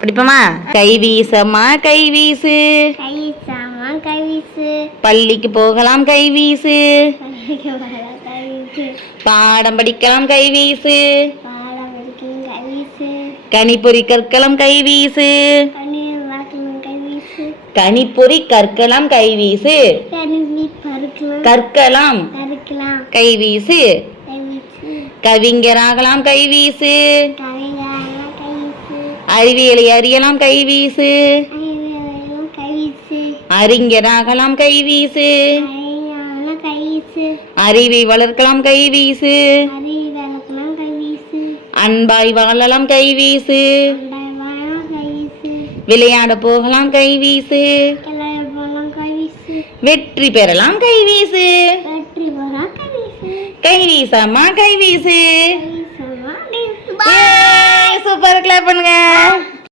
படிப்போமா? கை வீசம்மா கை வீசு, பள்ளிக்கு போகலாம் கை வீசு, பாடம் படிக்கலாம் கை வீசு, கணிப்பொறி கற்கலாம் கை வீசு, கணிப்பொறி கற்கலாம் கை வீசு, கற்கலாம் கை வீசு, கவிஞராகலாம் கை வீசு, அறிவியலை அறியலாம் கை வீசு, அறிஞராகலாம் கை வீசு, அறிவை வளர்க்கலாம் கை வீசு, அன்பாய் வாழலாம் கை வீசு, விளையாட போகலாம் கை வீசு, வெற்றி பெறலாம் கை வீசு, கை வீசம்மா கை வீசு. சூப்பர், கிளாப் பண்ணுங்க.